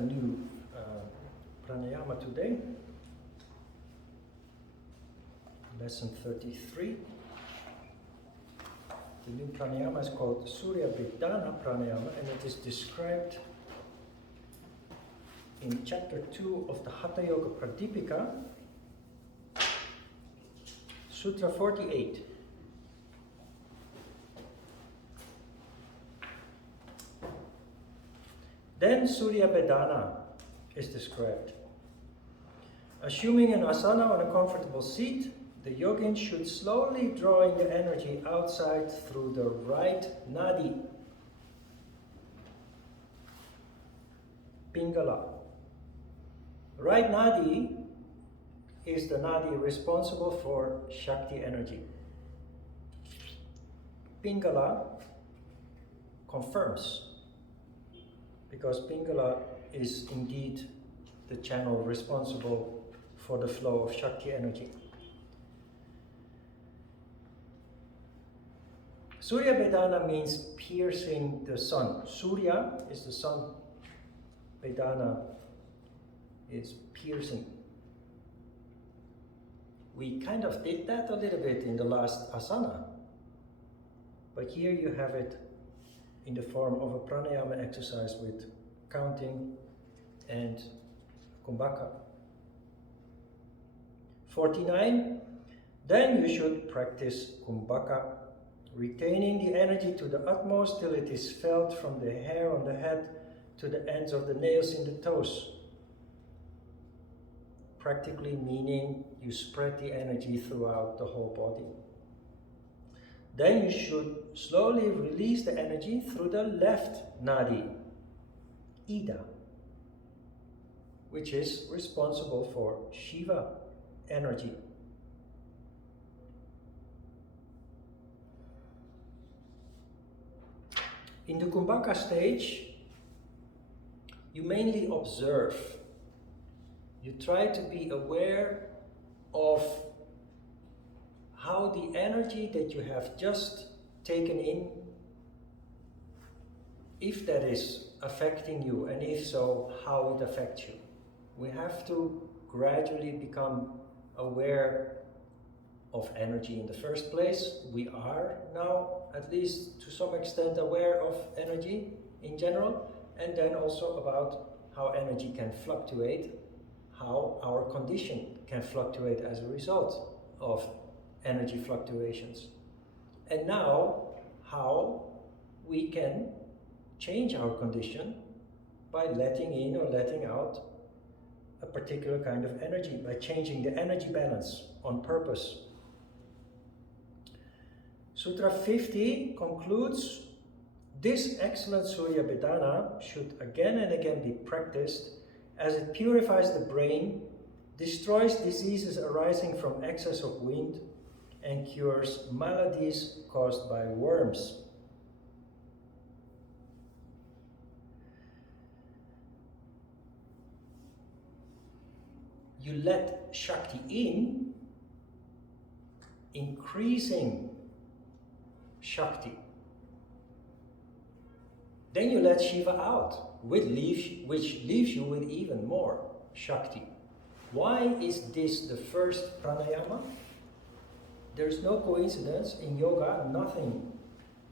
a new pranayama today. Lesson 33. The new pranayama is called Surya Bedhana Pranayama, and it is described in chapter 2 of the Hatha Yoga Pradipika, Sutra 48. Then Surya Bedhana is described. Assuming an asana on a comfortable seat, the yogin should slowly draw the energy outside through the right nadi, Pingala. Right nadi is the nadi responsible for Shakti energy. Pingala confirms, because Pingala is indeed the channel responsible for the flow of Shakti energy. Surya Bedhana means piercing the sun. Surya is the sun. Bedhana is piercing. We kind of did that a little bit in the last asana. But here you have it in the form of a pranayama exercise with counting and kumbhaka. 49. Then you should practice kumbhaka, retaining the energy to the utmost till it is felt from the hair on the head to the ends of the nails in the toes. Practically meaning you spread the energy throughout the whole body. Then you should slowly release the energy through the left nadi, Ida, which is responsible for Shiva energy. In the kumbhaka stage, you mainly observe. You try to be aware of how the energy that you have just taken in, if that is affecting you, and if so, how it affects you. We have to gradually become aware of energy in the first place. We are now, at least to some extent, aware of energy in general, and then also about how energy can fluctuate, how our condition can fluctuate as a result of energy fluctuations. And now, how we can change our condition by letting in or letting out a particular kind of energy, by changing the energy balance on purpose. Sutra 50 concludes, this excellent Surya Bedhana should again and again be practiced, as it purifies the brain, destroys diseases arising from excess of wind, and cures maladies caused by worms. You let Shakti in, increasing Shakti. Then you let Shiva out, which leaves you with even more Shakti. Why is this the first pranayama? There's no coincidence. In yoga, nothing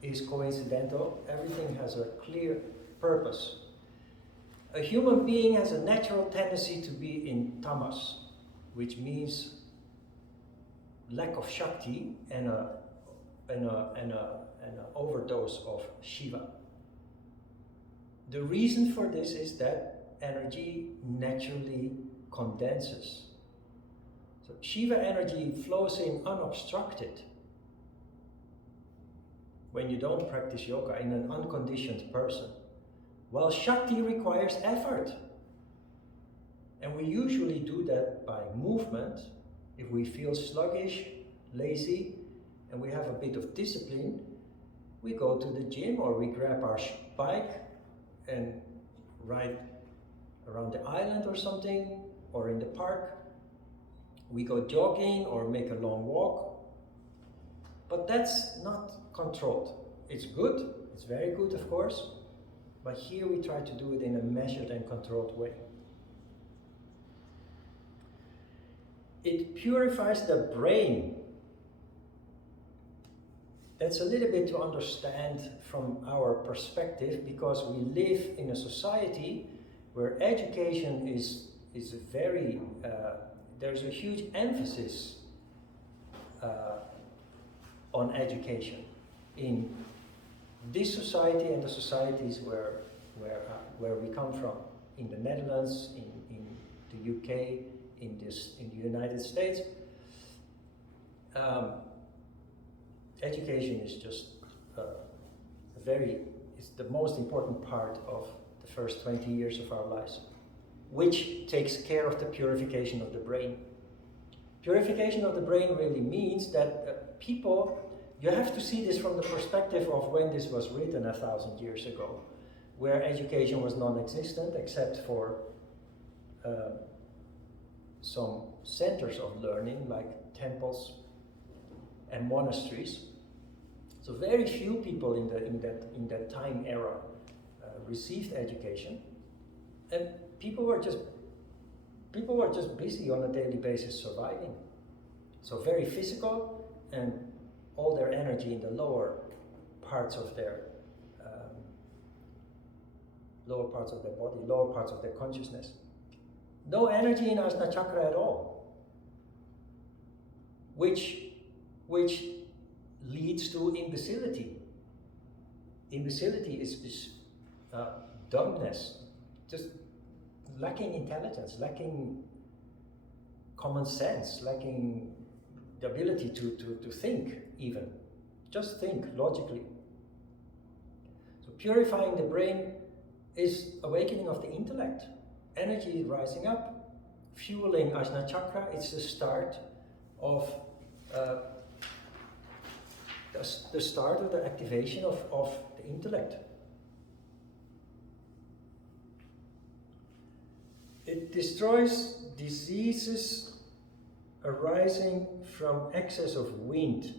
is coincidental. Everything has a clear purpose. A human being has a natural tendency to be in tamas, which means lack of Shakti and an overdose of Shiva. The reason for this is that energy naturally condenses. So Shiva energy flows in unobstructed when you don't practice yoga in an unconditioned person, while Shakti requires effort. And we usually do that by movement. If we feel sluggish, lazy, and we have a bit of discipline, we go to the gym or we grab our bike and ride around the island or something, or in the park. We go jogging or make a long walk. But that's not controlled. It's good, it's very good of course, But here we try to do it in a measured and controlled way. It purifies the brain. That's a little bit to understand from our perspective, because we live in a society where education is a very, there's a huge emphasis on education in this society and the societies where we come from, in the Netherlands, in the UK, in the United States. Education is just it's the most important part of the first 20 years of our lives, which takes care of the purification of the brain. Purification of the brain really means that people, you have to see this from the perspective of when this was written 1,000 years ago, where education was non-existent except for some centers of learning like temples and monasteries. So very few people in that time era received education, and people were just busy on a daily basis surviving. So very physical, and all their energy in the lower parts of their body, lower parts of their consciousness. No energy in Ajna Chakra at all, which leads to imbecility. Imbecility is dumbness, just lacking intelligence, lacking common sense, lacking the ability to think even. Just think logically. So purifying the brain is awakening of the intellect. Energy rising up, fueling Ajna Chakra. It's the start of the activation of the intellect. It destroys diseases arising from excess of wind,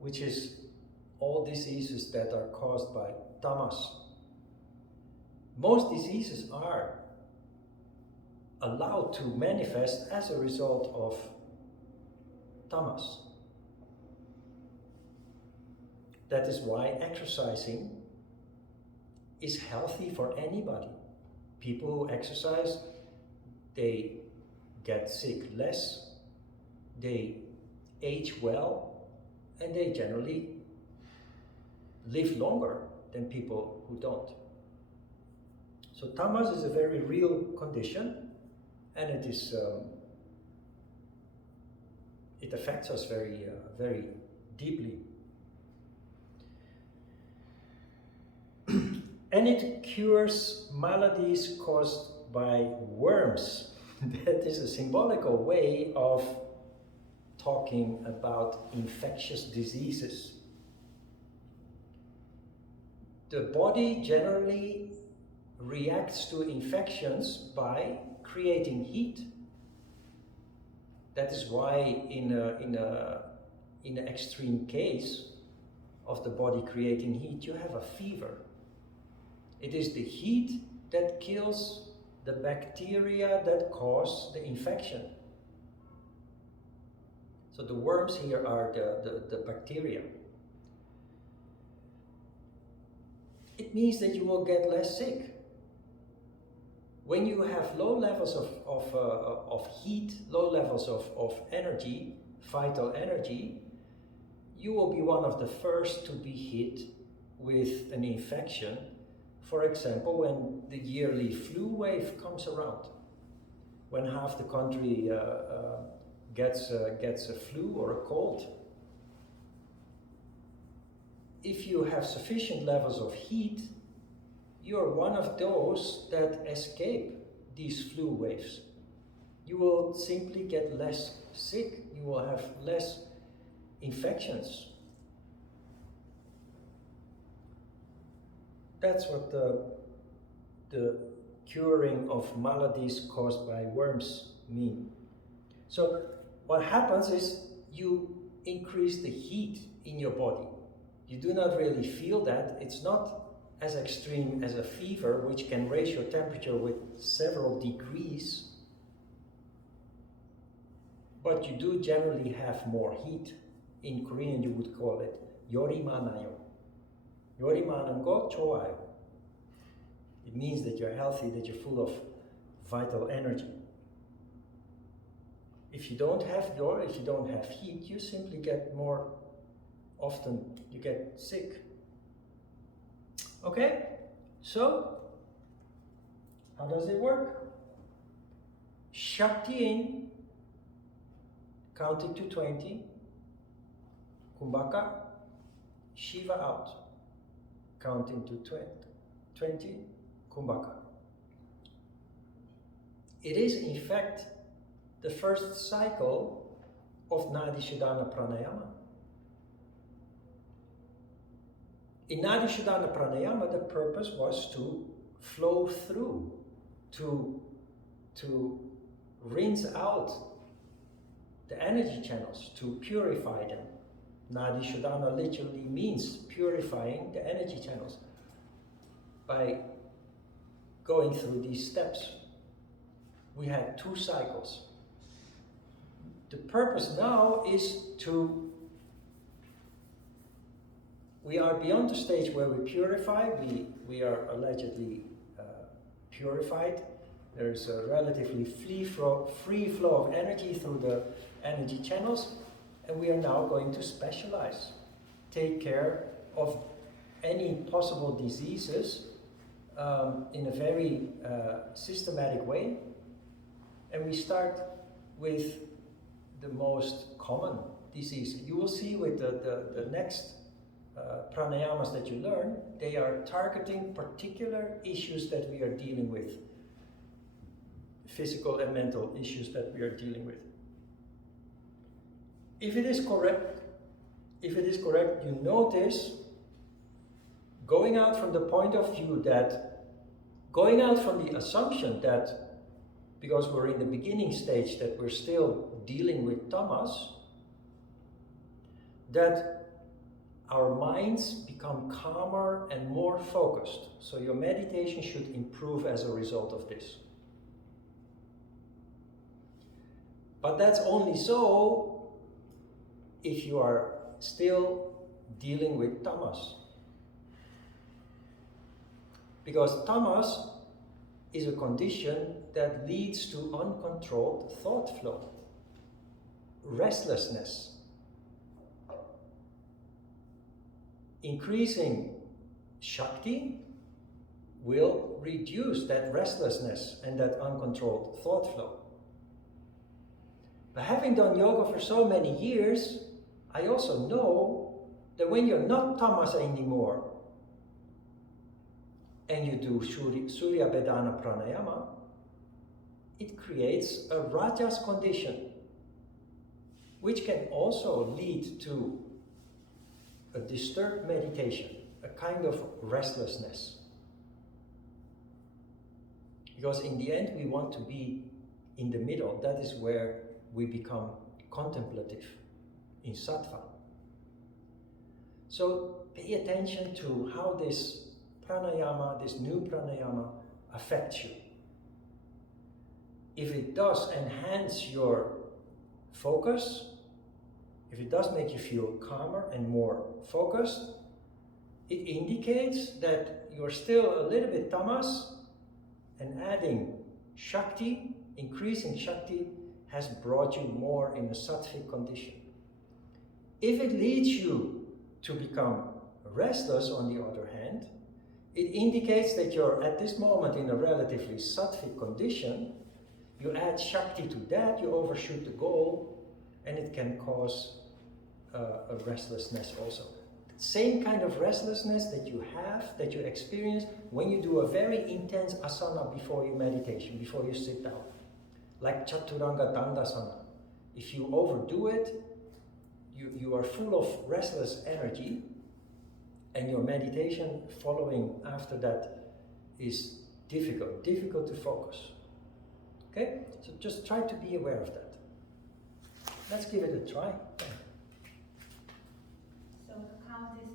which is all diseases that are caused by tamas. Most diseases are allowed to manifest as a result of tamas. That is why exercising is healthy for anybody. People who exercise, they get sick less, they age well, and they generally live longer than people who don't. So tamas is a very real condition, and it is it affects us very very deeply. And it cures maladies caused by worms. That is a symbolical way of talking about infectious diseases. The body generally reacts to infections by creating heat. That is why in an extreme case of the body creating heat, you have a fever. It is the heat that kills the bacteria that cause the infection. So the worms here are the bacteria. It means that you will get less sick. When you have low levels of heat, low levels of energy, vital energy, you will be one of the first to be hit with an infection. For example, when the yearly flu wave comes around, when half the country gets a flu or a cold. If you have sufficient levels of heat, you're one of those that escape these flu waves. You will simply get less sick, you will have less infections. That's what the curing of maladies caused by worms mean. So what happens is you increase the heat in your body. You do not really feel that. It's not as extreme as a fever, which can raise your temperature with several degrees, but you do generally have more heat. In Korean you would call it yori manayo. Yori manan go choayo. It means that you're healthy, that you're full of vital energy. If you don't have heat, you simply get more often, you get sick. Okay, so how does it work? Shakti in, count it to 20, Kumbhaka, Shiva out, counting to 20, Kumbhaka. It is in fact the first cycle of Nadi Shodhana Pranayama. In Nadi Shodhana Pranayama, the purpose was to flow through, to rinse out the energy channels, to purify them. Nadi Shodhana literally means purifying the energy channels by going through these steps. We had 2 cycles. The purpose now is we are beyond the stage where we purify, we are allegedly purified. There's a relatively free flow of energy through the energy channels, and we are now going to specialize, take care of any possible diseases in a very systematic way. And we start with the most common disease. You will see with the next pranayamas that you learn, they are targeting particular issues that we are dealing with, physical and mental issues that we are dealing with. If it is correct, you notice going out from the point of view that, going out from the assumption that because we're in the beginning stage that we're still dealing with tamas, that our minds become calmer and more focused. So your meditation should improve as a result of this. But that's only so if you are still dealing with tamas. Because tamas is a condition that leads to uncontrolled thought flow, restlessness. Increasing Shakti will reduce that restlessness and that uncontrolled thought flow. But having done yoga for so many years, I also know that when you're not tamas anymore and you do Surya Bedhana Pranayama, it creates a rajas condition, which can also lead to a disturbed meditation, a kind of restlessness. Because in the end, we want to be in the middle. That is where we become contemplative, in sattva. So pay attention to how this pranayama, this new pranayama, affects you. If it does enhance your focus, if it does make you feel calmer and more focused, it indicates that you're still a little bit tamas, and adding Shakti, increasing Shakti, has brought you more in a sattvic condition. If it leads you to become restless, on the other hand, it indicates that you're at this moment in a relatively sattvic condition. You add Shakti to that, you overshoot the goal, and it can cause a restlessness also. Same kind of restlessness that you have, that you experience when you do a very intense asana before your meditation, before you sit down. Like Chaturanga Dandasana. If you overdo it, you are full of restless energy, and your meditation following after that is difficult to focus. Okay? So just try to be aware of that. Let's give it a try. So count is